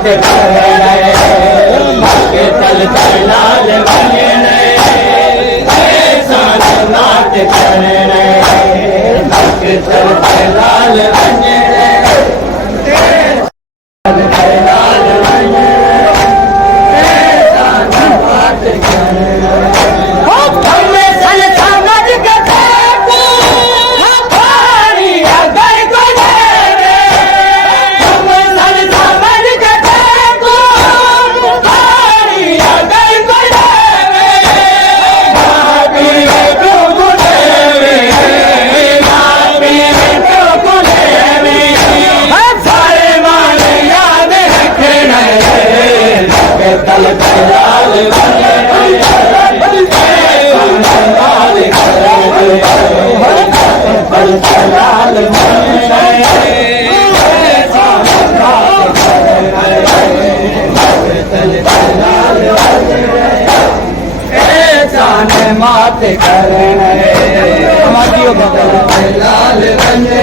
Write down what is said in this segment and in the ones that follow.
मात करणे मके तल लाल वञणे एहसान मात करणे मके तल लाल वञणे लाल वञणे एहसान मात करणे मात करणे लाल वञणे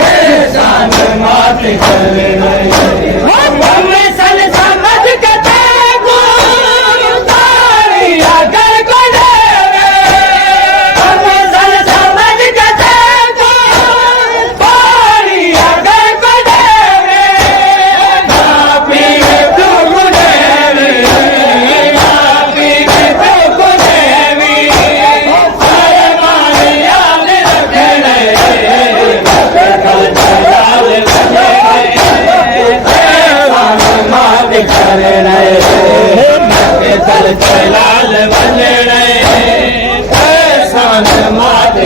एहसान मात करणे लाल वञणे एहसान मात करणे लाल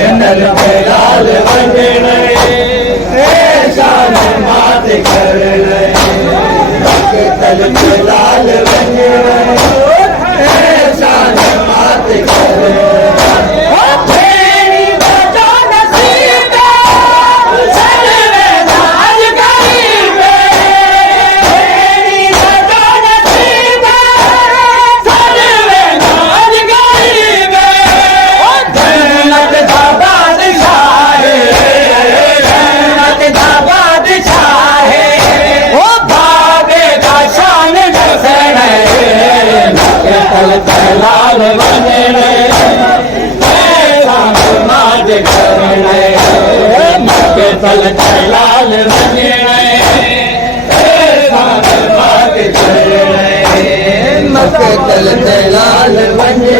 वञणे लाल वञणे एहसान मात करणे लाल वञणे एहसान मात करणे लाल वञणे एहसान मात करणे मके तल लाल वञणे एहसान मात करणे मके तल लाल वञणे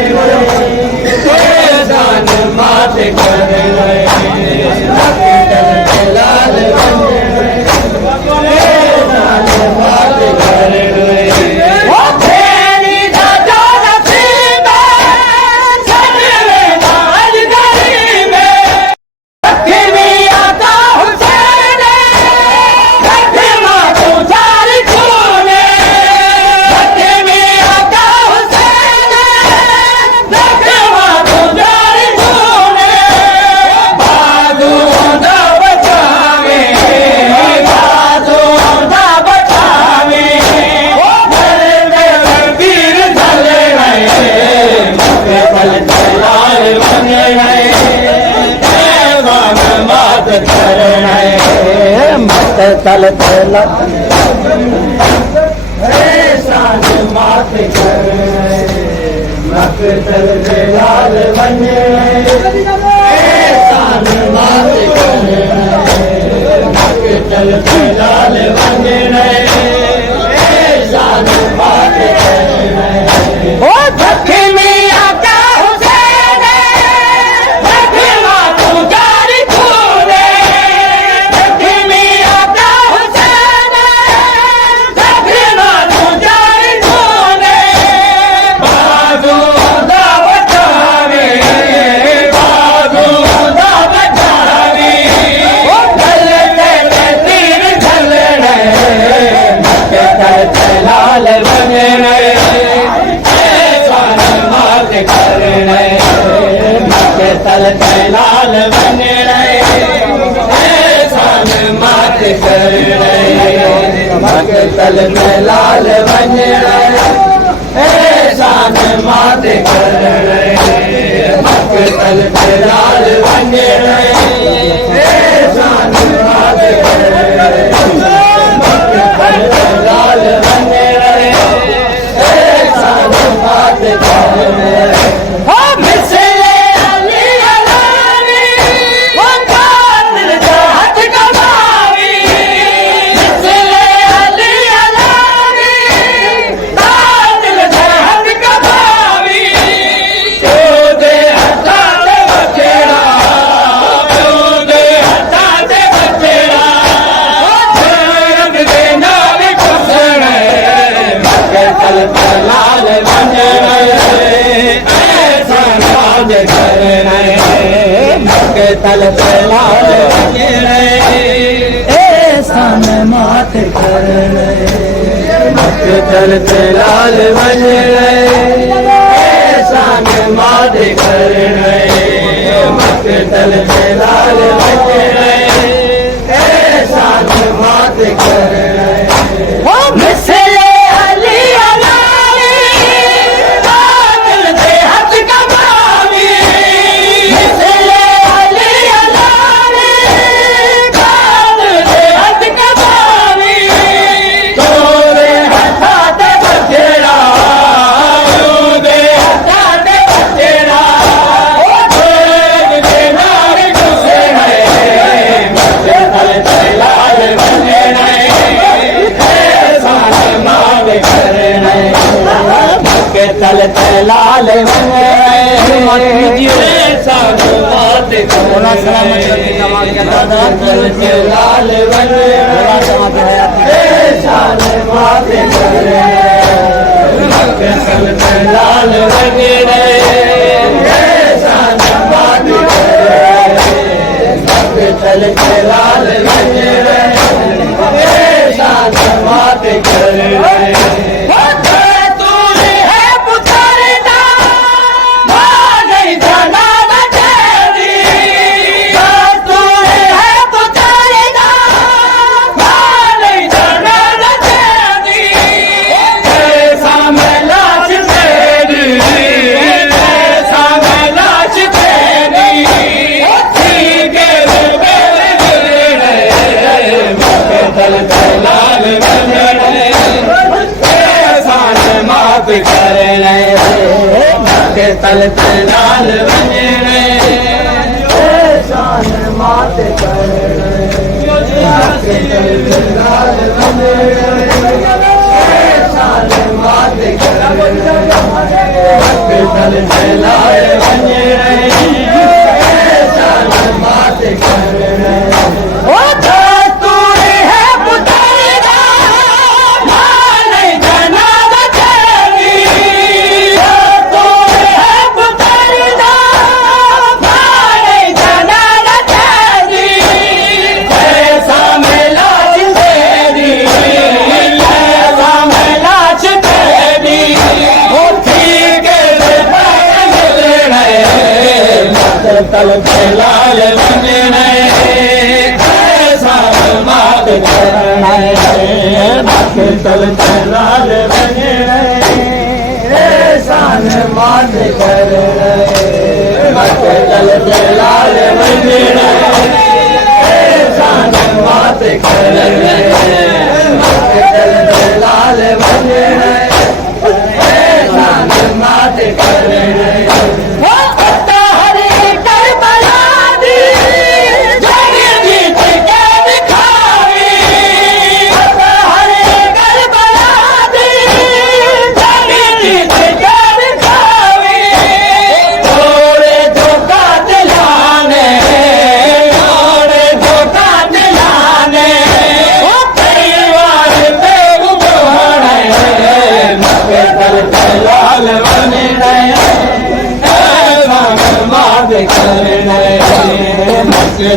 एहसान मात करणे मके तल लाल वञणे एहसान मात करणे तल एहसान मात करणे मके तल लाल वञणे एहसान मात करणे मके तल लाल वञणे एहसान मात करणे ओ दखिणी लाल वञणे एहसान मात करणे मके तल लाल वञणे एहसान मात करणे मके तल लाल वञणे एहसान मात करणे तल ते लाल वञण शान मात लाल वञण शान मात तल ते लाल वञण शान मात करण तल ते लाल वञण शान मात करण तल ते लाल वञण शान मात करण तल ते लाल तल ते लाल शान मात तल ते लाल शान मात तल ते लाल शान मात तल ते लाल वञण शान मात करण तल ते लाल वञण शान मात करण तल ते लाल वञण शान मात करण तल ते लाल वञण शान मात करण तल ते लाल वञण शान मात करण तल ते लाल वञण शान मात करण तल ते लाल वञण शान मात करण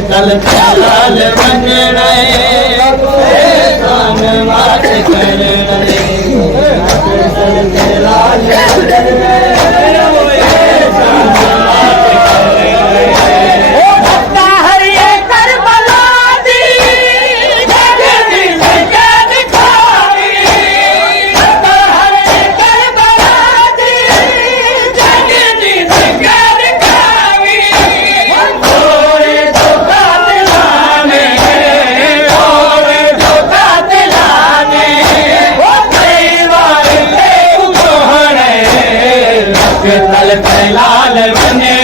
तल ते लाल वञण शान मात करण तल ते लाल तल पे लाल वञण